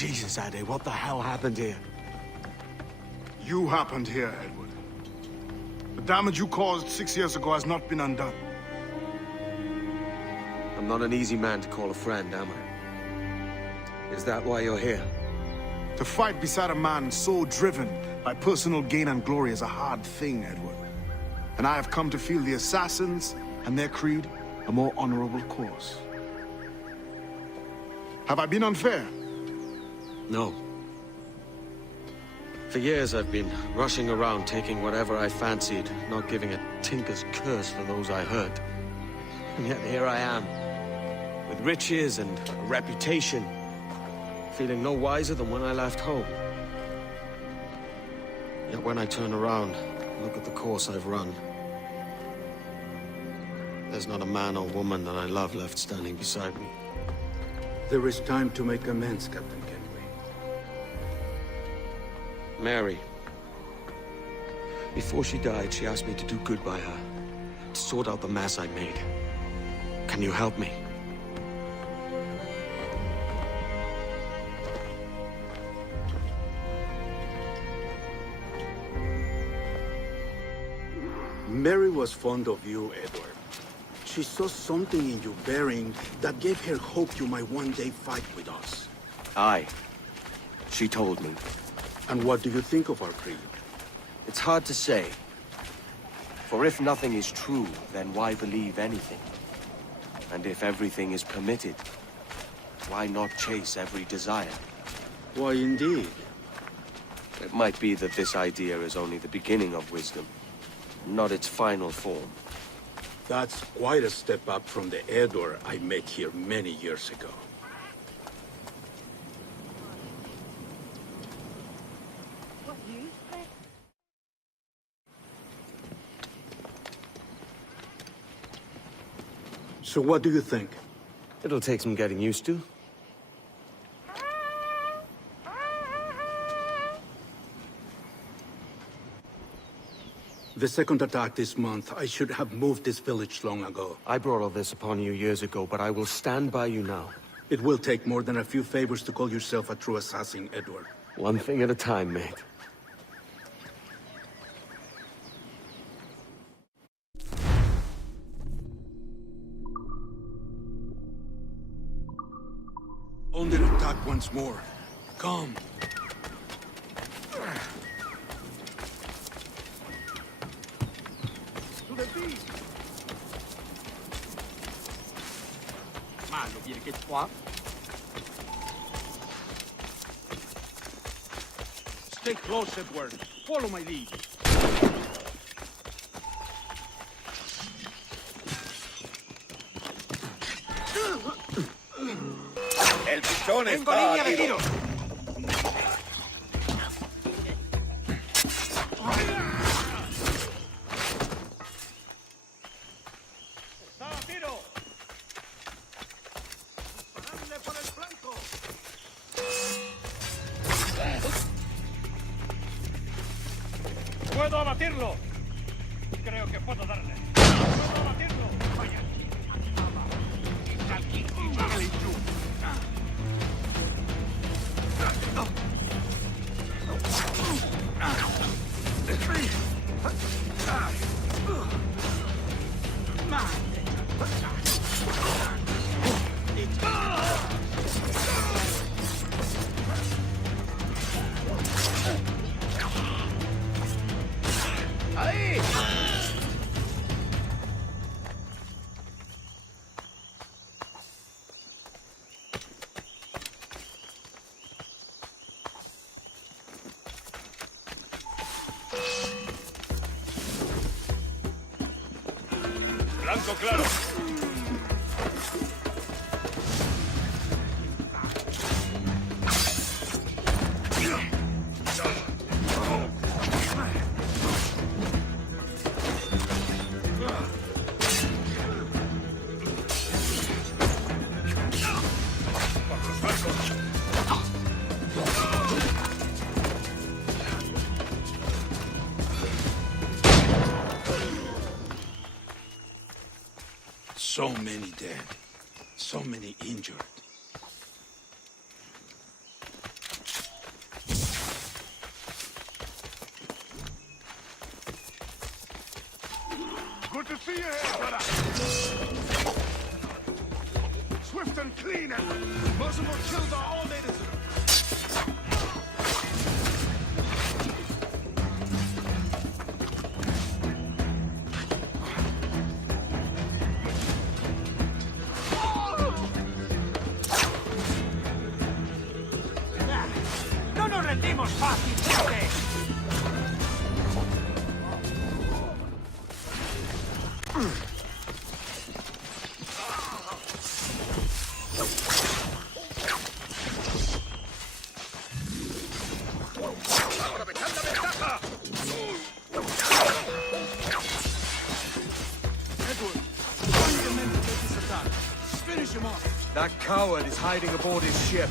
Jesus, Ade, what the hell happened here? You happened here, Edward. The damage you caused 6 years ago has not been undone. I'm not an easy man to call a friend, am I? Is that why you're here? To fight beside a man so driven by personal gain and glory is a hard thing, Edward. And I have come to feel the assassins and their creed a more honorable course. Have I been unfair? No. For years I've been rushing around, taking whatever I fancied, not giving a tinker's curse for those I hurt. And yet here I am, with riches and a reputation, feeling no wiser than when I left home. Yet when I turn around, look at the course I've run. There's not a man or woman that I love left standing beside me. There is time to make amends, Captain Kenway. Mary. Before she died, she asked me to do good by her, to sort out the mess I made. Can you help me? Mary was fond of you, Edward. She saw something in your bearing that gave her hope you might one day fight with us. Aye. She told me. And what do you think of our creed? It's hard to say. For if nothing is true, then why believe anything? And if everything is permitted, why not chase every desire? Why, indeed. It might be that this idea is only the beginning of wisdom, not its final form. That's quite a step up from the Edward I met here many years ago. So what do you think? It'll take some getting used to. The second attack this month, I should have moved this village long ago. I brought all this upon you years ago, but I will stand by you now. It will take more than a few favors to call yourself a true assassin, Edward. One thing at a time, mate. Under attack once more. Come. To the beast! Malo viene che qua. Stay close, Edward. Follow my lead. El pichón Tengo está línea de tiro. Está a tiro. Disparadle por el flanco. Puedo abatirlo. Creo que puedo darle. Puedo abatirlo. Vaya. ¡Ahí! Blanco claro. So many dead. So many injured. to see you here, brother. Swift and clean, Edward. Merciful kills are all they deserve. ¡No nos rendimos fácilmente! ¡Aprovechad la ventaja! Edward, find the men to make this attack. Finish him off. That coward is hiding aboard his ship.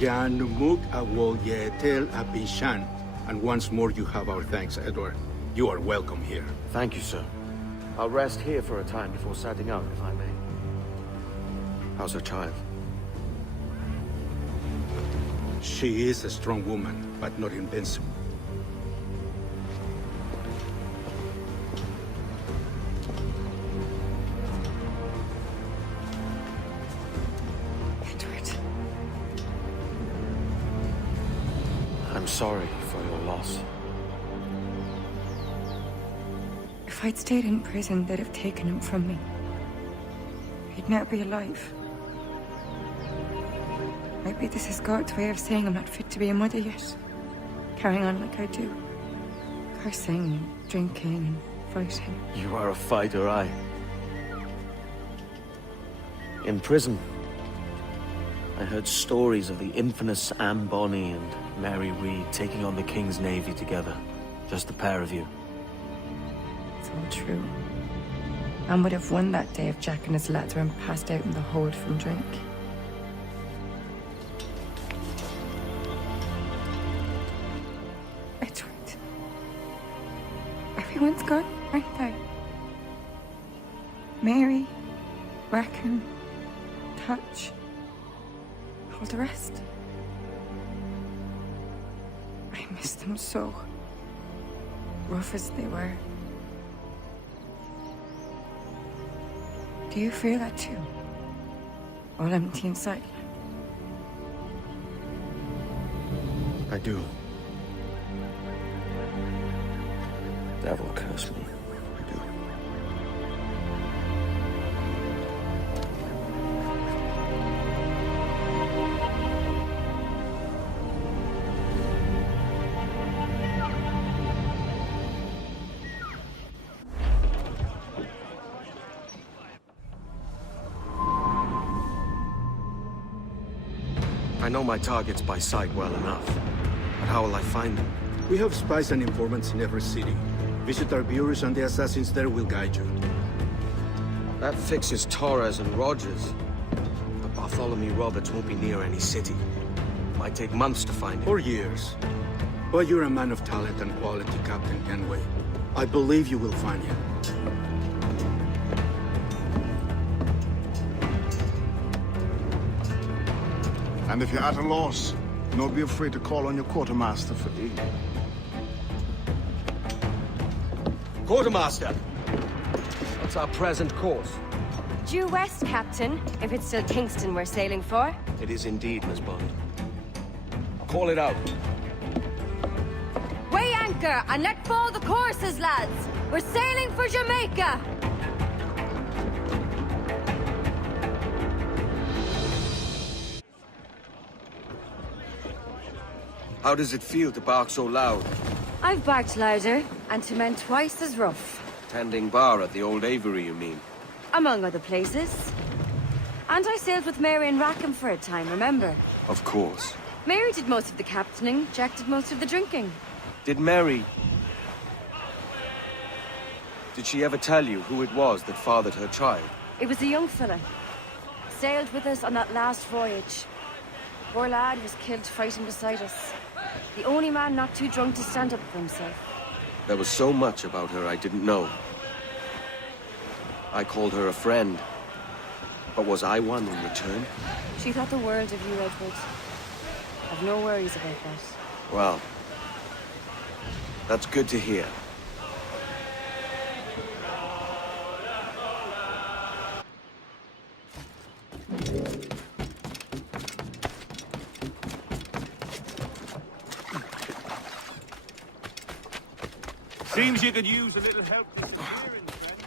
Jan Muk Awol Yetel Abishan. And once more you have our thanks, Edward. You are welcome here. Thank you, sir. I'll rest here for a time before setting out, if I may. How's her child? She is a strong woman, but not invincible. Edward. I'm sorry for your loss. If I'd stayed in prison, they'd have taken him from me. He'd now be alive. Maybe this is God's way of saying I'm not fit to be a mother yet. Carrying on like I do. Cursing and drinking and fighting. You are a fighter, aye. In prison, I heard stories of the infamous Anne Bonny and Mary Read taking on the King's Navy together. Just the pair of you. It's all true. Anne would have won that day if Jack and his lads weren't passed out in the hold from drink. Edward. Everyone's gone, aren't they? Mary, Rackham, Touch, all the rest. I miss them so. Rough as they were. Do you feel that too? All empty inside? I do. Devil curse me. I do. I know my targets by sight well enough. But how will I find them? We have spies and informants in every city. Visit our bureaus and the assassins there will guide you. That fixes Torres and Rogers. But Bartholomew Roberts won't be near any city. Might take months to find him. Or years. But you're a man of talent and quality, Captain Kenway. I believe you will find him. And if you're at a loss, don't be afraid to call on your quartermaster for aid. Quartermaster! What's our present course? Due west, Captain, if it's still Kingston we're sailing for. It is indeed, Miss Bond. Call it out. Weigh anchor and let fall the courses, lads! We're sailing for Jamaica! How does it feel to bark so loud? I've barked louder, and to men twice as rough. Tending bar at the old Aviary, you mean? Among other places. And I sailed with Mary and Rackham for a time, remember? Of course. Mary did most of the captaining, Jack did most of the drinking. Did Mary... Did she ever tell you who it was that fathered her child? It was a young fella. Sailed with us on that last voyage. Poor lad was killed fighting beside us. The only man not too drunk to stand up for himself. There was so much about her I didn't know. I called her a friend. But was I one in return? She thought the world of you, Edward. I've no worries about that. Well, that's good to hear. Seems you could use a little help with steering, friend.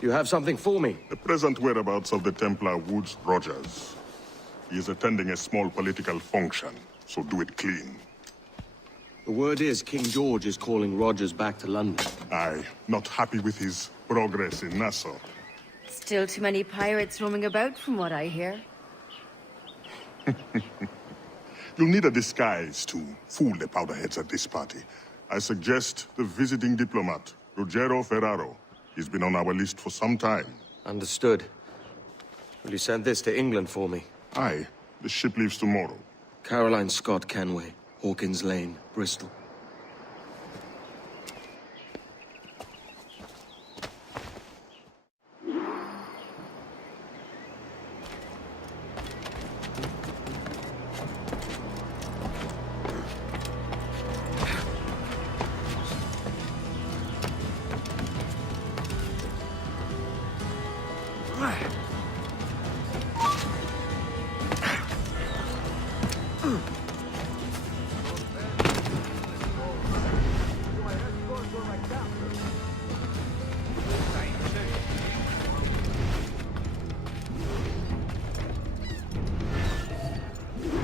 You have something for me? The present whereabouts of the Templar Woods Rogers. He is attending a small political function, so do it clean. The word is King George is calling Rogers back to London. Aye, not happy with his progress in Nassau. Still too many pirates roaming about, from what I hear. You'll need a disguise to fool the powderheads at this party. I suggest the visiting diplomat, Ruggiero Ferraro. He's been on our list for some time. Understood. Will you send this to England for me? Aye, the ship leaves tomorrow. Caroline Scott Kenway, Hawkins Lane, Bristol.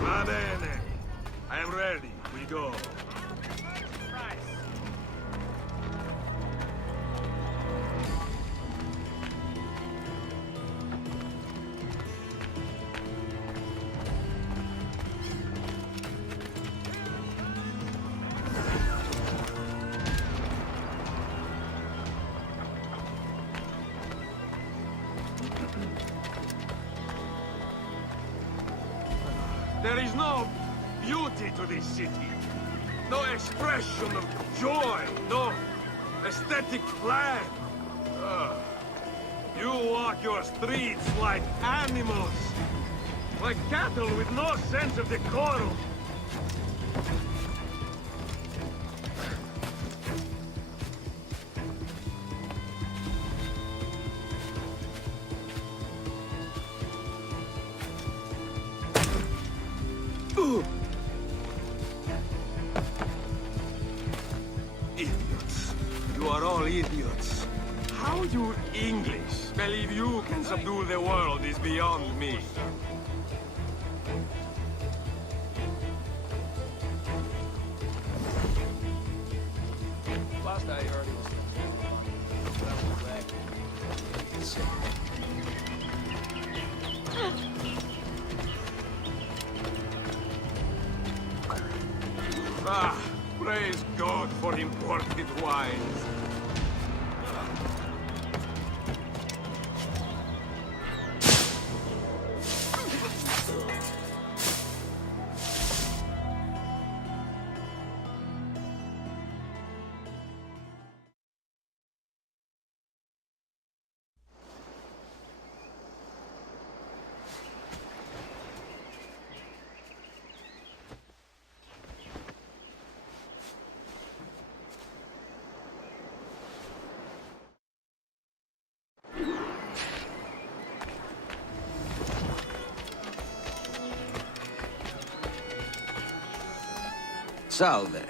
Va bene. I am ready. We go. There is no beauty to this city. No expression of joy. No aesthetic plan. You walk your streets like animals. Like cattle with no sense of decorum. you English believe you can subdue the world is beyond me. Last I heard it was... Ah, praise God for imported wines. Salve.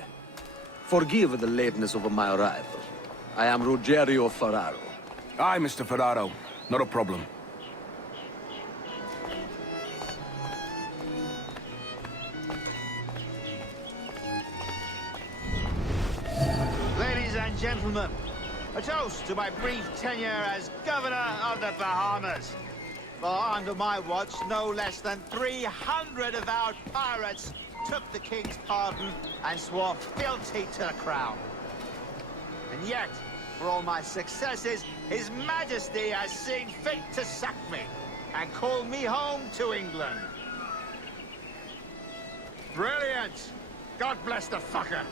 Forgive the lateness of my arrival. I am Rogério Ferraro. Aye, Mr. Ferraro. Not a problem. Ladies and gentlemen, a toast to my brief tenure as Governor of the Bahamas. For under my watch, no less than 300 avowed pirates took the King's pardon and swore fealty to the Crown. And yet, for all my successes, His Majesty has seen fit to sack me and call me home to England. Brilliant! God bless the fucker!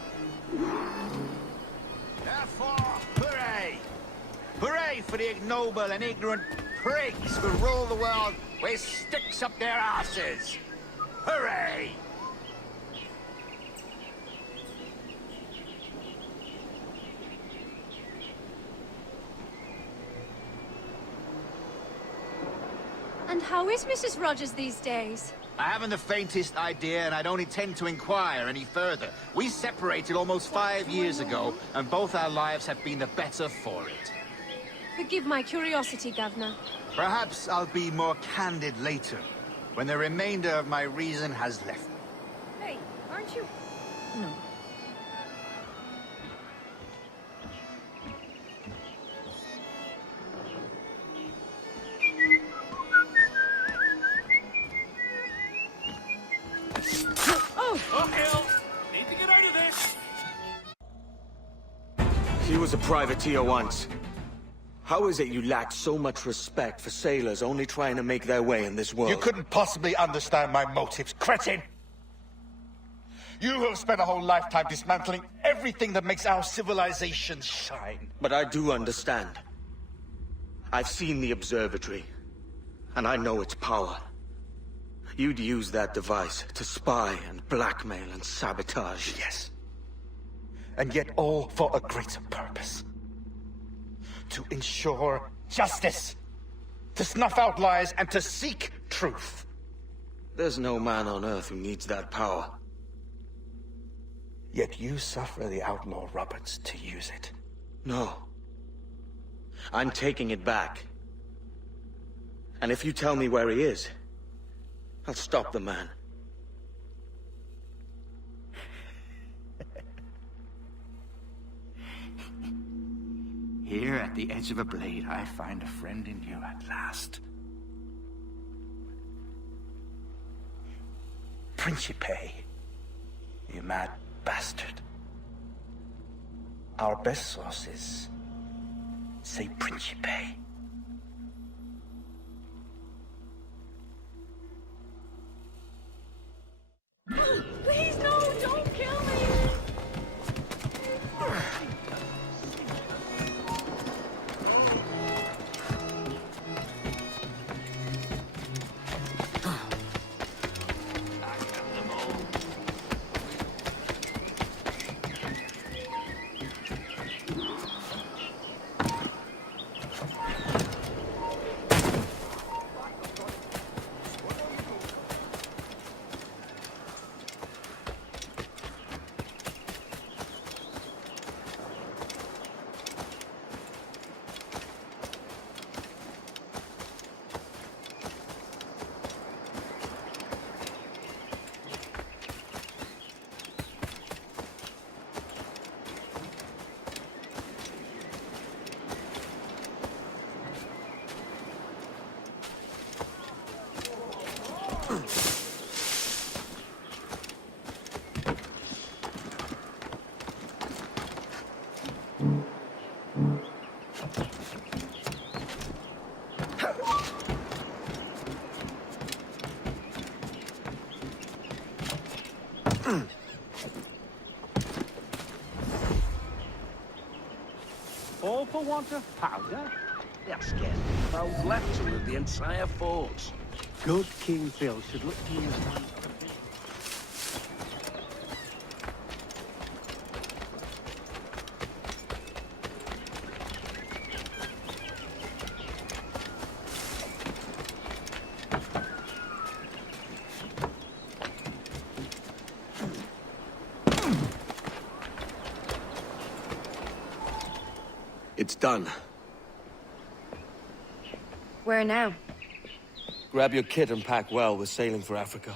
Therefore, hooray! Hooray for the ignoble and ignorant prigs who rule the world with sticks up their asses! Hooray! And how is Mrs. Rogers these days? I haven't the faintest idea, and I don't intend to inquire any further. We separated almost 5 years ago, and both our lives have been the better for it. Forgive my curiosity, Governor. Perhaps I'll be more candid later, when the remainder of my reason has left me. Hey, aren't you? No. Oh, hell! Need to get out of this! He was a privateer once. How is it you lack so much respect for sailors only trying to make their way in this world? You couldn't possibly understand my motives, cretin! You have spent a whole lifetime dismantling everything that makes our civilization shine. But I do understand. I've seen the observatory, and I know its power. You'd use that device to spy and blackmail and sabotage. Yes. And yet all for a greater purpose. To ensure justice. To snuff out lies and to seek truth. There's no man on Earth who needs that power. Yet you suffer the outlaw Roberts to use it. No. I'm taking it back. And if you tell me where he is, I'll stop the man. Here at the edge of a blade, I find a friend in you at last. Principe, you mad bastard. Our best sources say Principe. Please, no! Don't kill me! All for want of powder? They're scared of left to the entire force. Good King Phil should look to you as one. It's done. Where now? Grab your kit and pack well. We're sailing for Africa.